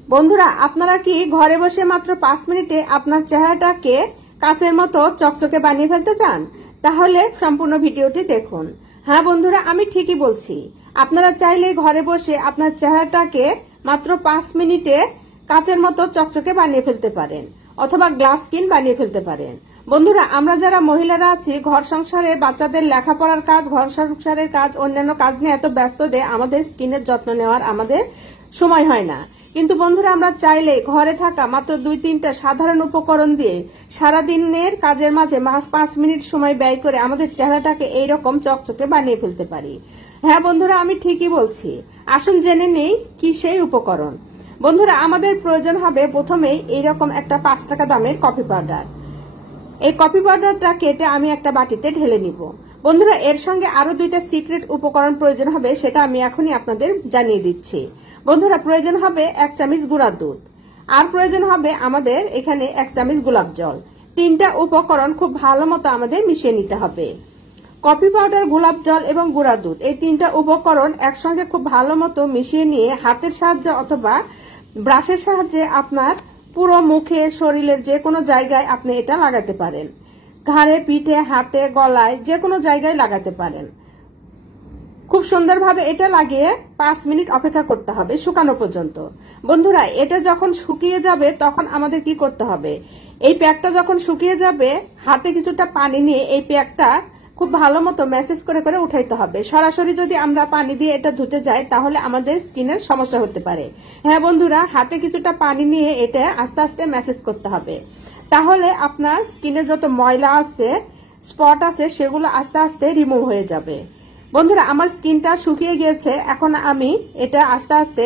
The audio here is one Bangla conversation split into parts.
বন্ধুরা, আপনারা কি ঘরে বসে মাত্র 5 মিনিটে আপনার চেহারাটাকে কাচের মতো চকচকে বানিয়ে ফেলতে চান? তাহলে সম্পূর্ণ ভিডিওটি দেখুন। হ্যাঁ বন্ধুরা, আমি ঠিকই বলছি। আপনারা চাইলে ঘরে বসে আপনার চেহারাটাকে মাত্র 5 মিনিটে কাচের মতো চকচকে বানিয়ে ফেলতে পারেন, অথবা গ্লাস স্কিন বানিয়ে ফেলতে পারেন। বন্ধুরা, আমরা যারা মহিলারা আছি, ঘর সংসারে বাচ্চাদের লেখাপড়ার কাজ, ঘর সংসারের কাজ, অন্যান্য কাজ নিয়ে এত ব্যস্ত যে আমাদের স্কিনের যত্ন নেওয়ার আমাদের সময় হয় না। কিন্তু বন্ধুরা, আমরা চাইলে ঘরে থাকা মাত্র 2-3টা সাধারণ উপকরণ দিয়ে সারাদিনের কাজের মাঝে 5 মিনিট সময় ব্যয় করে আমাদের চেহারাটাকে এইরকম চকচকে বানিয়ে ফেলতে পারি। হ্যাঁ বন্ধুরা, আমি ঠিকই বলছি। আসুন জেনে নেই কি সেই উপকরণ। বন্ধুরা, আমাদের প্রয়োজন হবে প্রথমেই এইরকম একটা 5 টাকা দামের কফি পাউডার। এই কফি পাউডারটা কেটে আমি একটা বাটিতে ঢেলে নিব। বন্ধুরা, এর সঙ্গে আরো 2টা সিক্রেট উপকরণ প্রয়োজন হবে, সেটা আমি এখনই আপনাদের জানিয়ে দিচ্ছি। বন্ধুরা, প্রয়োজন হবে 1 চামচ গুঁড়া দুধ, আর প্রয়োজন হবে আমাদের এখানে 1 চামচ গোলাপ জল। 3টা উপকরণ খুব ভালো মতো আমাদের মিশিয়ে নিতে হবে। কফি পাউডার, গোলাপ জল এবং গুঁড়া দুধ, এই 3টা উপকরণ একসঙ্গে খুব ভালো মতো মিশিয়ে নিয়ে হাতের সাহায্যে অথবা ব্রাশের সাহায্যে আপনার পুরো মুখে, শরীরের যে কোনো জায়গায় আপনি এটা লাগাতে পারেন। ঘাড়ে, পিঠে, হাতে, গলায়, যে কোনো জায়গায় লাগাতে পারেন। খুব সুন্দরভাবে এটা লাগিয়ে 5 মিনিট অপেক্ষা করতে হবে শুকানো পর্যন্ত। বন্ধুরা, এটা যখন শুকিয়ে যাবে তখন আমাদের কি করতে হবে? এই প্যাকটা যখন শুকিয়ে যাবে, হাতে কিছুটা পানি নিয়ে এই প্যাকটা খুব ভালো মতো ম্যাসেজ করে করে উঠাইতে হবে। সরাসরি যদি আমরা পানি দিয়ে এটা ধুতে যাই তাহলে আমাদের স্কিনের সমস্যা হতে পারে। হ্যাঁ বন্ধুরা, হাতে কিছুটা পানি নিয়ে এটা আস্তে আস্তে ম্যাসেজ করতে হবে। তাহলে আপনার স্কিনে যত ময়লা আছে, স্পট আছে, সেগুলো আস্তে আস্তে রিমুভ হয়ে যাবে। বন্ধুরা, আমার স্কিনটা শুকিয়ে গিয়েছে। এখন আমি এটা আস্তে আস্তে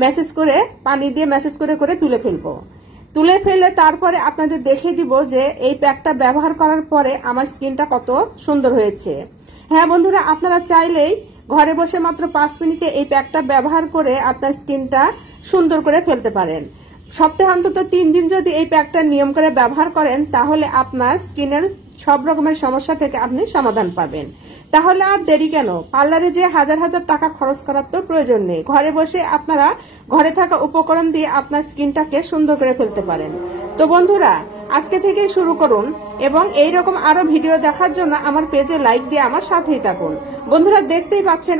ম্যাসেজ করে, পানি দিয়ে ম্যাসেজ করে করে তুলে ফেলবো। তুলে ফেলে তারপরে আপনাদের দেখিয়ে দিব যে এই প্যাকটা ব্যবহার করার পরে আমার স্কিনটা কত সুন্দর হয়েছে। হ্যাঁ বন্ধুরা, আপনারা চাইলেই ঘরে বসে মাত্র 5 মিনিটে এই প্যাকটা ব্যবহার করে আপনার স্কিনটা সুন্দর করে ফেলতে পারেন। সপ্তাহে অন্তত 3 দিন যদি এই প্যাকটা নিয়ম করে ব্যবহার করেন তাহলে আপনার স্কিনের সব রকমের সমস্যা থেকে আপনি সমাধান পাবেন। তাহলে আর দেরি কেন? পার্লারে যে হাজার হাজার টাকা খরচ করার তো প্রয়োজন নেই। ঘরে বসে আপনারা ঘরে থাকা উপকরণ দিয়ে আপনার স্কিনটাকে সুন্দর করে ফেলতে পারেন। তো বন্ধুরা, আজকে থেকে শুরু করুন এবং এইরকম আরো ভিডিও দেখার জন্য আমার পেজে লাইক দিয়ে আমার সাথেই থাকুন। বন্ধুরা, দেখতেই পাচ্ছেন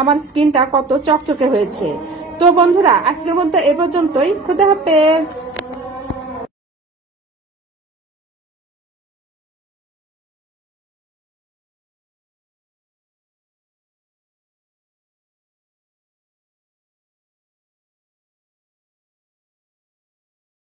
আমার স্কিনটা কত চকচকে হয়েছে। তো বন্ধুরা, আজকের মতো এ পর্যন্তই। খুদা হাফেজ।